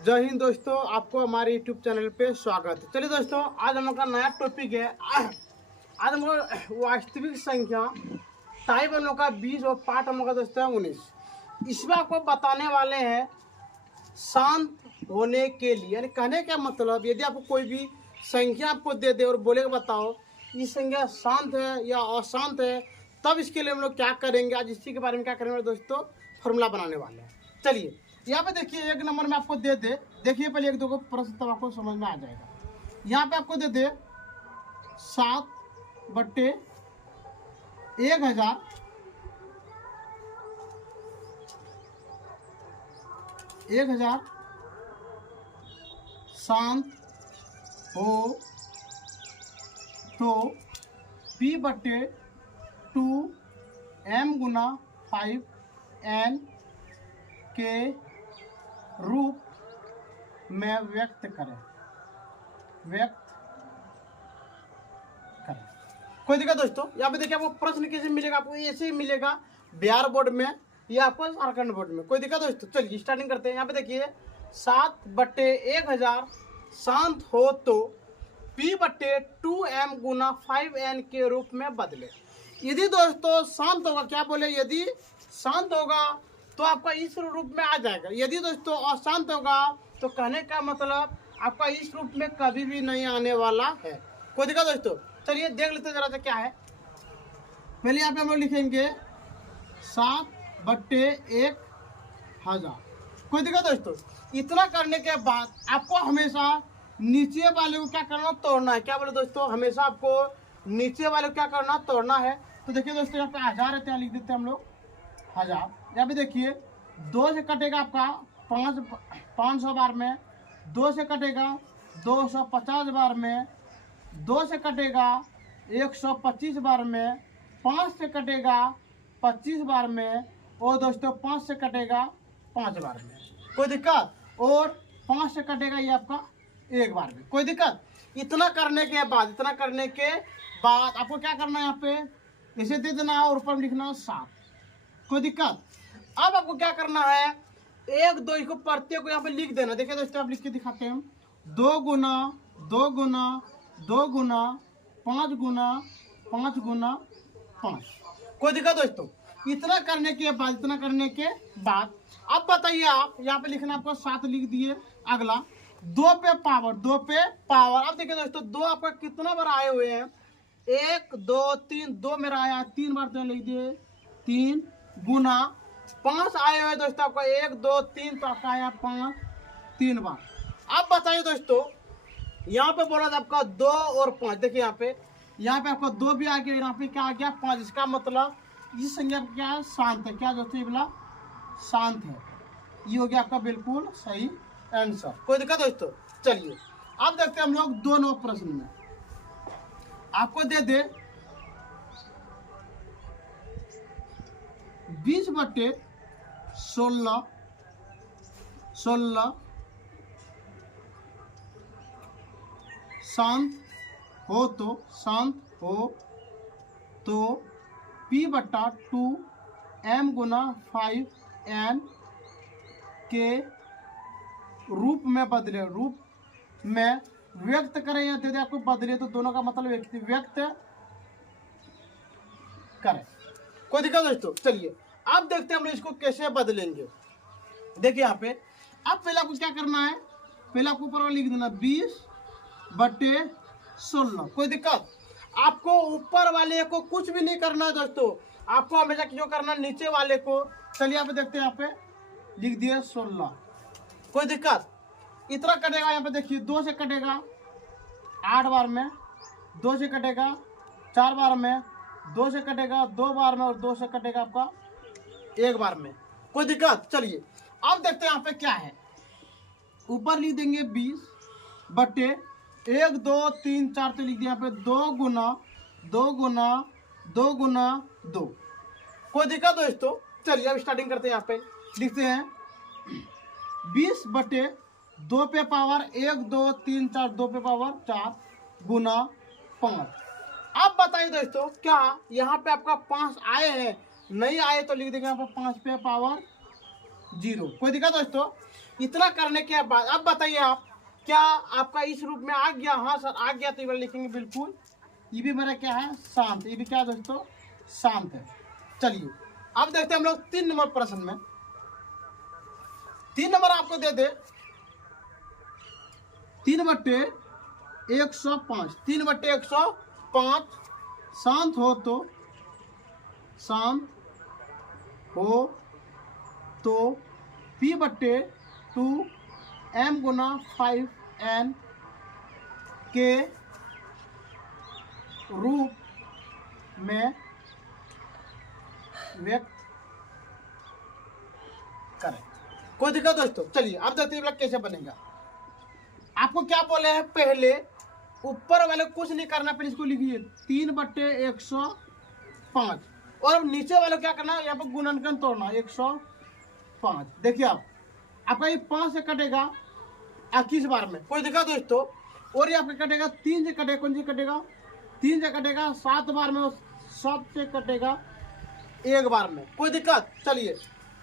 जय हिंद दोस्तों, आपको हमारे यूट्यूब चैनल पे स्वागत है। चलिए दोस्तों, आज हम लोग का नया टॉपिक है। आज हम लोग वास्तविक संख्या टाइप हम लोग का 20 और पार्ट हम लोग का दोस्तों 19। इसमें आपको बताने वाले हैं शांत होने के लिए, यानी कहने का मतलब यदि आपको कोई भी संख्या आपको दे दे और बोले बताओ ये संख्या शांत है या अशांत है, तब इसके लिए हम लोग क्या करेंगे। आज इसी के बारे में क्या करेंगे दोस्तों, फॉर्मूला बनाने वाले हैं। चलिए यहाँ पे देखिए, एक नंबर में आपको दे दे, देखिए पहले एक दो को प्रश्न तब आपको समझ में आ जाएगा। यहाँ पे आपको दे दे 7/1000 1000 शांत हो तो P/2M गुना 5N के रूप में व्यक्त करें। कोई दिक्कत दोस्तों? यहाँ पे देखिए आपको प्रश्न कैसे मिलेगा, आपको ऐसे ही मिलेगा बिहार बोर्ड में या आपको झारखंड बोर्ड में। कोई दिक्कत दोस्तों? चलिए स्टार्टिंग करते हैं। यहाँ पे देखिए 7/1000 शांत हो तो P/2M गुना 5N के रूप में बदले। यदि दोस्तों शांत होगा, क्या बोले, यदि शांत होगा तो आपका इस रूप में आ जाएगा। यदि दोस्तों अशांत होगा तो कहने का मतलब आपका इस रूप में कभी भी नहीं आने वाला है। कोई दिक्कत दोस्तों? चलिए देख लेते जरा सा क्या है। पहले यहाँ पे हम लोग लिखेंगे 7/1000। कोई दिक्कत दोस्तों? इतना करने के बाद आपको हमेशा नीचे वाले को क्या करना, तोड़ना है। क्या बोले दोस्तों, हमेशा आपको नीचे वाले को क्या करना, तोड़ना है। तो देखिए दोस्तों, यहाँ पे 1000 रहते हैं, लिख देते हैं हम लोग 1000। यहाँ पे देखिए 2 से कटेगा आपका 500 बार में, 2 से कटेगा 250 बार में, 2 से कटेगा 125 बार में, 5 से कटेगा 25 बार में, और दोस्तों 5 से कटेगा 5 बार में। कोई दिक्कत? और 5 से कटेगा ये आपका 1 बार में। कोई दिक्कत? इतना करने के बाद आपको क्या करना है, यहाँ पे इसे दे देना है और ऊपर लिखना 7। कोई दिक्कत? अब आपको क्या करना है, 1 2 इसको प्रत्येक को यहाँ पे लिख देना। देखिए दोस्तों, आप लिख के दिखाते हैं। 2 गुना 2 गुना 2 गुना 5 गुना 5 गुना 5। कोई दिक्कत दोस्तों? इतना करने के बाद अब बताइए, आप यहाँ पे लिखना, आपको 7 लिख दिए। अगला 2 पे पावर अब देखिए दोस्तों, 2 आपका कितना बार आए हुए हैं, 1 2 3, 2 मेरा आया 3 बार, तो लिख दिए 3 गुना 5 आए हुए दोस्तों आपका 1 2 3, तो आपका आया 5 3 बार। अब बताइए दोस्तों, यहाँ पे बोला था आपका 2 और 5। देखिए यहाँ पे आपका 2 भी आ गया, यहाँ पे क्या आ गया 5। इसका मतलब इस संख्या क्या है, शांत है। क्या दोस्तों, ये बोला शांत है। ये हो गया आपका बिल्कुल सही आंसर। कोई दिक्कत दोस्तों? चलिए अब देखते हैं हम लोग 2 नंबर प्रश्न में। आपको दे दे 20/16 शांत हो तो P/2M गुना 5N के रूप में व्यक्त करें। या दे दे आपको बदले, तो दोनों का मतलब व्यक्त करें। कोई दिक्कत दोस्तों? चलिए अब देखते हैं हम लोग इसको कैसे बदलेंगे। देखिए यहाँ पे अब पहले आपको क्या करना है, पहले आपको ऊपर लिख देना 20/16। कोई दिक्कत? आपको ऊपर वाले को कुछ भी नहीं करना है दोस्तों, आपको हमेशा क्यों करना, नीचे वाले को। चलिए यहाँ पे देखते हैं, यहाँ पे लिख दिए 16। कोई दिक्कत? इतना कटेगा, यहाँ पे देखिए 2 से कटेगा 8 बार में, 2 से कटेगा 4 बार में, 2 से कटेगा 2 बार में, और 2 से कटेगा आपका 1 बार में। कोई दिक्कत? चलिए अब देखते हैं यहाँ पे क्या है। ऊपर लिख देंगे 20/1 2 3 4, तो लिख दिया यहाँ पे 2 गुना 2 गुना 2 गुना 2। कोई दिक्कत दोस्तों? चलिए अब स्टार्टिंग करते हैं। यहाँ पे लिखते हैं 20/2 पे पावर 1 2 3 4, 2 पे पावर 4 गुना 5। अब बताइए दोस्तों, क्या यहाँ पे आपका 5 आए हैं? नहीं आए तो लिख देंगे यहाँ पर 5 पे पावर 0। कोई दिक्कत दोस्तों? इतना करने के बाद अब बताइए आप, क्या आपका इस रूप में आ गया? हाँ सर आ गया, तो ये वाला लिखेंगे बिल्कुल। ये भी मेरा क्या है? शांत। ये भी क्या है दोस्तों? शांत है। चलिए अब देखते हैं हम लोग 3 नंबर प्रश्न में। 3 नंबर आपको दे दे 3/105। 3/105 शांत हो तो P/2 M गुना 5N के रूप में व्यक्त करें। कोई दिक्कत दोस्तों? चलिए अब देखते हैं कैसे बनेगा। आपको क्या बोले हैं? पहले ऊपर वाले कुछ नहीं करना, पहले इसको लिखिए 3/105 और अब नीचे वाले क्या करना है? यहाँ पर गुणनखंड तोड़ना 105। देखिए आप, आपका ये 5 से कटेगा 21 बार में, कोई दिक्कत दोस्तों? और ये आपका कटेगा 3 से कटेगा, कौन से कटेगा? 3 से कटेगा 7 बार में, 7 से कटेगा 1 बार में, कोई दिक्कत? चलिए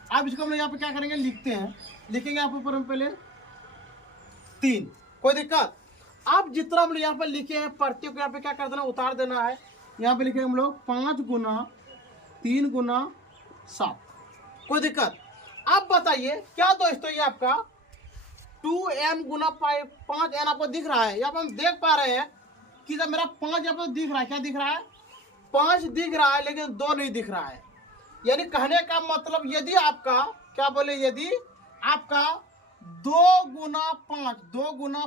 अब इसको हम लोग यहाँ पे क्या करेंगे? लिखते हैं, लिखेंगे आप ऊपर में पहले 3, कोई दिक्कत? अब जितना हम लोग यहाँ पे लिखे हैं प्रत्येक को यहाँ पे क्या कर देना? उतार देना है। यहाँ पे लिखेंगे हम लोग 5 गुना 3 गुना 7, कोई दिक्कत? अब बताइए क्या दोस्तों, ये आपका 2M गुना 5N आपको दिख रहा है? यहाँ पे हम देख पा रहे हैं कि जब मेरा 5 यहाँ पे दिख रहा है, क्या दिख रहा है? 5 दिख रहा है, लेकिन 2 नहीं दिख रहा है। यानी कहने का मतलब यदि आपका क्या बोले, यदि आपका 2 गुना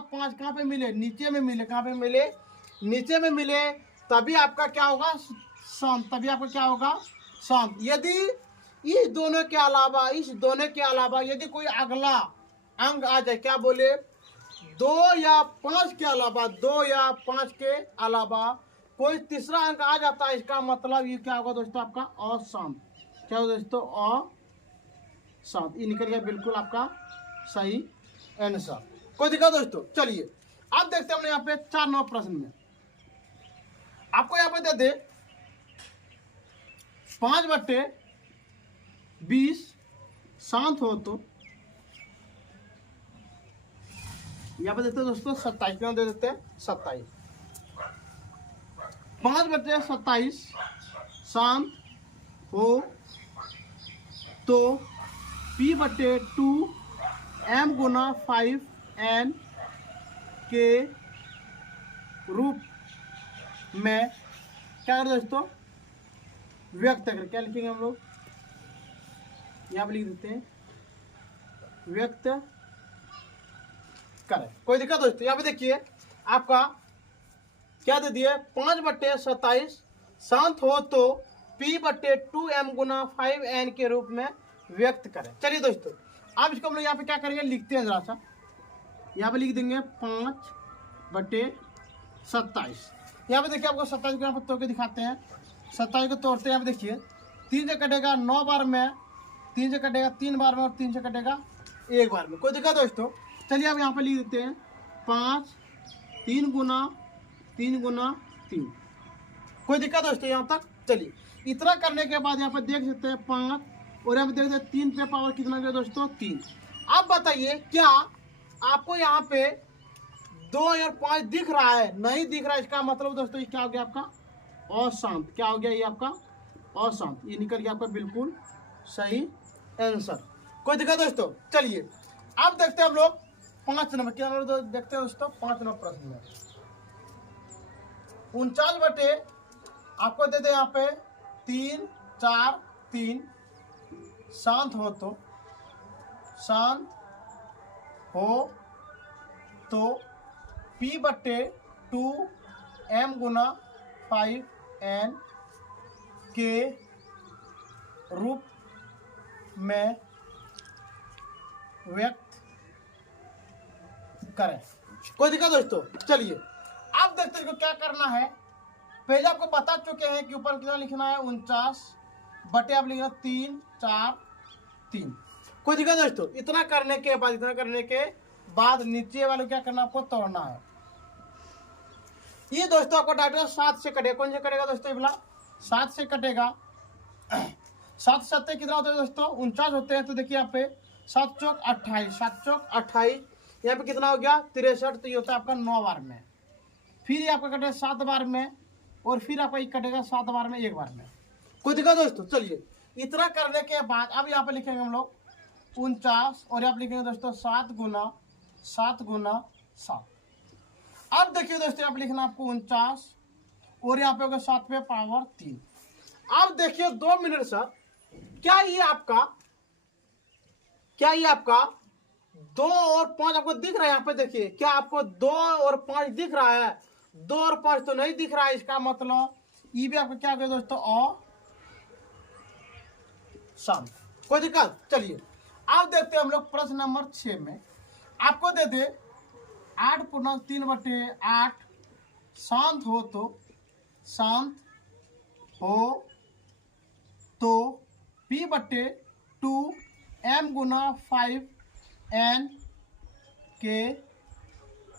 5 कहाँ पे मिले? नीचे में मिले। कहाँ पे मिले? नीचे में मिले, तभी आपका क्या होगा? शांत। तभी आपका क्या होगा? शांत। यदि इस दोनों के अलावा यदि कोई अगला अंक आ जाए, क्या बोले, 2 या 5 के अलावा, 2 या 5 के अलावा कोई तीसरा अंक आ जाता है, इसका मतलब ये क्या होगा दोस्तों? आपका अशांत। क्या होगा दोस्तों? अशांत। ये निकल गया बिल्कुल आपका सही आंसर। कोई दिक्कत दोस्तों? चलिए अब देखते हैं हम यहाँ पे 4 नंबर प्रश्न में। आपको यहाँ पे दे दे 5/20 शांत हो तो, यहाँ पे देते हैं दोस्तों 27, क्या दे देते हैं? 27। 5/27 शांत हो तो P/2 M गुना 5N के रूप में क्या करें दोस्तों? व्यक्त करें। क्या लिखेंगे हम लोग? यहाँ पे लिख देते हैं व्यक्त करें। कोई दिक्कत दोस्तों? यहाँ पे देखिए आपका क्या दे दिए? 5/27 शांत हो तो P/2 M गुना 5N के रूप में व्यक्त करें। चलिए दोस्तों अब इसको हम लोग यहाँ पे क्या करेंगे? लिखते हैं जरा सा। यहाँ पे लिख देंगे 5/27। यहाँ पे देखिए आपको 27 को यहाँ पे तोड़ के दिखाते हैं। 27 को तोड़ते हैं, यहाँ पे देखिए 3 से कटेगा 9 बार में, 3 से कटेगा 3 बार में और 3 से कटेगा 1 बार में। कोई दिक्कत दोस्तों? चलिए अब यहाँ पे लिख देते हैं 5 3 गुना 3 गुना 3। कोई दिक्कत दोस्तों यहाँ तक? चलिए इतना करने के बाद यहाँ पे देख सकते हैं 5 और यहाँ पे देख सकते हैं 3 पे पावर कितना गया दोस्तों? 3। अब बताइए क्या आपको यहाँ पे 2 और 5 दिख रहा है? नहीं दिख रहा है, इसका मतलब दोस्तों ये क्या हो गया? आपका अशांत। क्या हो गया? ये आपका अशांत। ये निकल गया आपका बिल्कुल सही आंसर। कोई दिक्कत दोस्तों? चलिए अब देखते हैं हम लोग 5 नंबर। क्या नंबर देखते हैं दोस्तों? 5 नंबर प्रश्न में 49 आपको दे दे यहाँ पे 3 4 3 शांत हो तो P/2 M गुना 5N के रूप में व्यक्त करें। कोई दिक्कत दोस्तों? चलिए अब देखते हैं क्या करना है। पहले आपको बता चुके हैं कि ऊपर कितना लिखना है? 49 आप लिखना 3 4 3। कोई दिक्कत दोस्तों? इतना करने के बाद नीचे वाले क्या करना? आपको तोड़ना है। ये दोस्तों आपको डायरेक्ट 7 से कटेगा। कौन से कटेगा दोस्तों? ये वाला 7 से कटेगा। 7 से कितना होता है दोस्तों? 49 होते हैं। तो देखिए यहाँ पे 7 चौक 28, 7 चौक 28, यहाँ पे कितना हो गया 63। तो ये होता है आपका 9 बार में। फिर ये आपका कटेगा 7 बार में, और फिर आपका ये कटेगा 7 बार में, 1 बार में। कोई दिक्कत दोस्तों? चलिए इतना करने के बाद अब यहाँ पे लिखेंगे हम लोग 49, और यहाँ पे लिखेंगे दोस्तों 7 गुना 7 गुना 7। अब देखिए दोस्तों यहाँ पे लिखना आपको 49, और यहाँ पे होगा 7 पे पावर 3। अब देखिए 2 मिनट सर, क्या ये आपका 2 और 5 आपको दिख रहा है? यहाँ पे देखिए, क्या आपको 2 और 5 दिख रहा है? 2 और 5 तो नहीं दिख रहा है। इसका मतलब ये भी आपको क्या कहे दोस्तों, सम। कोई दिक्कत? चलिए अब देखते हैं हम लोग प्रश्न नंबर 6 में। आपको दे दे 8 पूर्णांक 3/8 शांत हो तो P/2 m गुना 5n के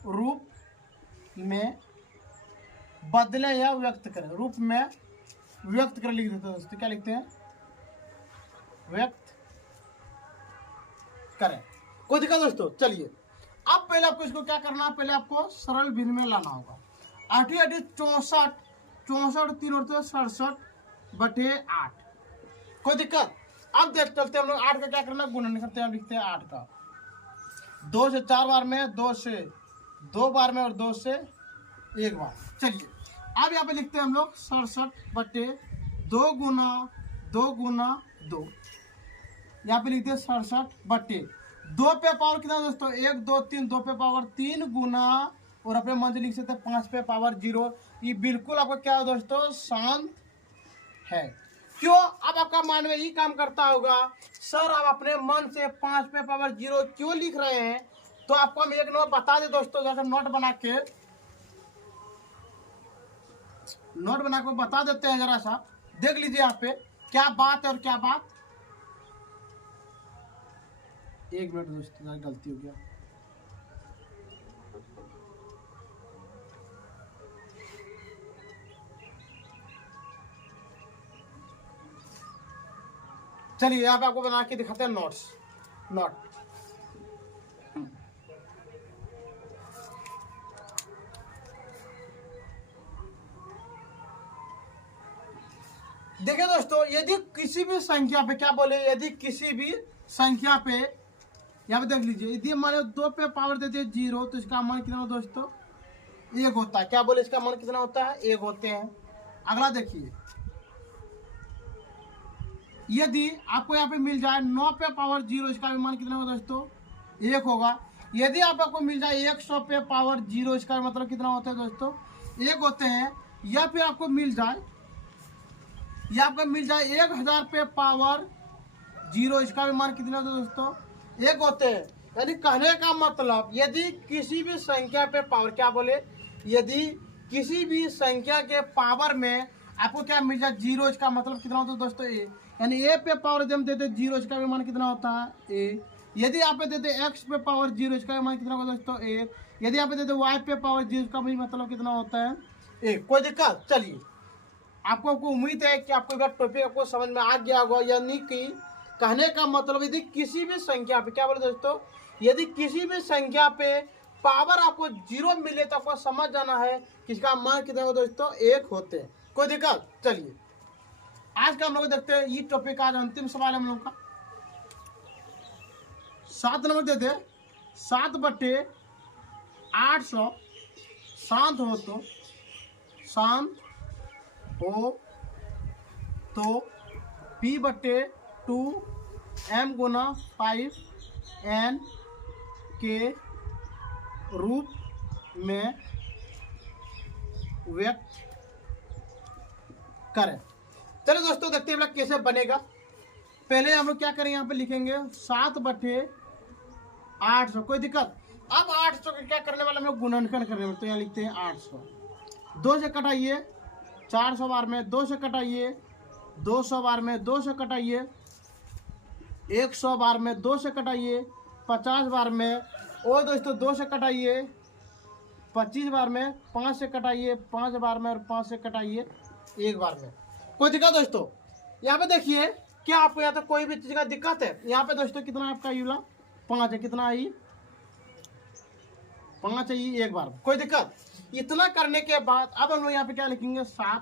रूप में बदले या व्यक्त करें। रूप में व्यक्त कर लिख देते हैं दोस्तों। क्या लिखते हैं? व्यक्त करें। कोई दिक्कत दोस्तों? चलिए अब पहले आपको इसको क्या करना है, पहले आपको सरल भिन्न में लाना होगा। 8 64, 64 3 और 67/8। कोई दिक्कत? अब देख चलते हैं हम लोग 8 का क्या करना, गुणन करते हैं। लिखते हैं 8 का 2 से 4 बार में, 2 से 2 बार में, और 2 से 1 बार। चलिए अब यहाँ पे लिखते हैं हम लोग 67/2 गुना 2। यहाँ पे लिखते हैं 67/2 पे पावर कितना दोस्तों, 1 2 3, 2 पे पावर 3 गुना, और अपने मन से लिख सकते हैं 5 पे पावर 0। ये बिल्कुल आपका क्या है दोस्तों, शांत है। क्यों? अब आपका माइंड में ये काम करता होगा, सर आप अपने मन से 5 पे पावर 0 क्यों लिख रहे हैं? तो आपको हम एक नोट बता दे दोस्तों, जैसे नोट बना के बता देते हैं। जरा सा देख लीजिए यहाँ पे क्या बात है और क्या बात। 1 मिनट दोस्तों, गलती हो गया। चलिए यहाँ पे आपको बना के दिखाते हैं नोट। देखिए दोस्तों, यदि किसी भी संख्या पे, क्या बोले, यदि किसी भी संख्या पे, यहाँ पे देख लीजिए, यदि मान लो 2 पे पावर देते हैं 0, तो इसका मान कितना होता है दोस्तों, 1 होता है। क्या बोले, इसका मान कितना होता है, 1 होते हैं। अगला देखिए, यदि आपको यहाँ पे मिल जाए 9 पे पावर 0, इसका भी मान कितना होगा दोस्तों, 1 होगा। यदि आपको मिल जाए 100 पे पावर 0, इसका मतलब कितना होता है दोस्तों, 1 होते हैं। या फिर आपको मिल जाए 1000 पे पावर 0, इसका भी मान कितना होता है दोस्तों, 1 होते हैं। यानी कहने का मतलब, यदि किसी भी संख्या पे पावर, क्या बोले, यदि किसी भी संख्या के पावर में आपको क्या मिल जाए 0, इसका मतलब कितना होता है दोस्तों, ए। यानी ए पे पावर जब हम देते 0, इसका भी मान कितना होता है, ए। यदि आप देते एक्स पे पावर 0, इसका भी मान कितना होगा दोस्तों, 1। यदि आप देते वाई पे पावर 0, इसका भी मतलब कितना होता है, 1। कोई दिक्कत? चलिए आपको उम्मीद है कि आपको टॉपिक आपको समझ में आ गया होगा। यानी कि कहने का मतलब, यदि किसी भी संख्या पे, क्या बोले दोस्तों, यदि किसी भी संख्या पे पावर आपको 0 मिले तो आपको समझ जाना है कि इसका मान कितना होगा दोस्तों, 1 होते हैं। कोई दिक्कत? चलिए आज का हम लोग देखते हैं ये टॉपिक। आज अंतिम सवाल हम लोग का 7 नंबर देते हैं। 7/800 शांत हो तो P/2 m गुना 5n के रूप में व्यक्त करें। चलो दोस्तों देखते हैं कैसे बनेगा। पहले हम लोग क्या करेंगे, यहाँ पे लिखेंगे 7/800। कोई दिक्कत? अब 800 का क्या करने वाले हम लोग, गुणनखंड करने वाले। तो यहाँ लिखते हैं 800, 2 से कटाइए, 400 बार में, 2 से कटाइए, 200 बार में, 2 से कटाइए, 100 बार में, 2 से कटाइए, 50 बार में, और दोस्तों 2 से कटाइए, 25 बार में, 5 से कटाइए, 5 बार में, और 5 से कटाइए 1 बार में। कोई दिक्कत दोस्तों? यहाँ पे देखिए क्या आपको यहाँ तो कोई भी चीज का दिक्कत है? यहाँ पे दोस्तों कितना आपका ये वाला 5 है, कितना है ये 5 है, ये एक बार कोई दिक्कत। इतना करने के बाद अब हम लोग यहाँ पे क्या लिखेंगे 7।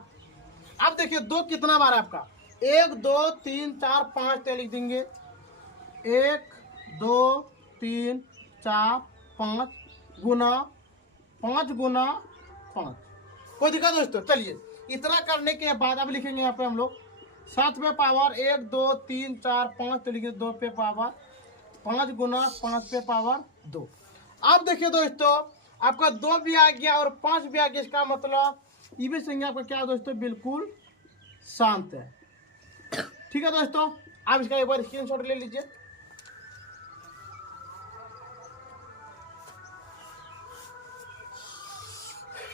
अब देखिए 2 कितना बार है आपका 1 2 3 4 5 तो लिख देंगे 1 2 3 4 5 गुना 5 गुना 5, कोई दिक्कत दोस्तों। चलिए इतना करने के बाद अब लिखेंगे यहाँ पे हम लोग 7 पे पावर 1 2 3 4 5 तो लिखेंगे 2 पे पावर 5 गुना 5 पे पावर 2। अब देखिए दोस्तों आपका 2 भी आ गया और 5 भी आ गया, इसका मतलब ये भी संख्या आपका क्या दोस्तों बिल्कुल शांत है। ठीक है दोस्तों, आप इसका एक बार स्क्रीनशॉट ले लीजिए।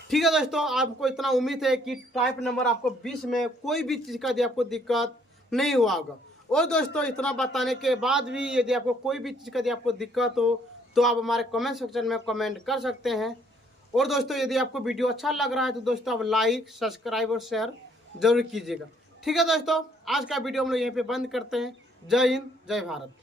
ठीक है दोस्तों, आपको इतना उम्मीद है कि टाइप नंबर आपको 20 में कोई भी चीज़ का यदि आपको दिक्कत नहीं हुआ होगा। और दोस्तों इतना बताने के बाद भी यदि आपको कोई भी चीज़ का यदि आपको दिक्कत हो तो आप हमारे कमेंट सेक्शन में कमेंट कर सकते हैं। और दोस्तों यदि आपको वीडियो अच्छा लग रहा है तो दोस्तों आप लाइक सब्सक्राइब और शेयर जरूर कीजिएगा। ठीक है दोस्तों, आज का वीडियो हम लोग यहीं पे बंद करते हैं। जय हिंद, जय भारत।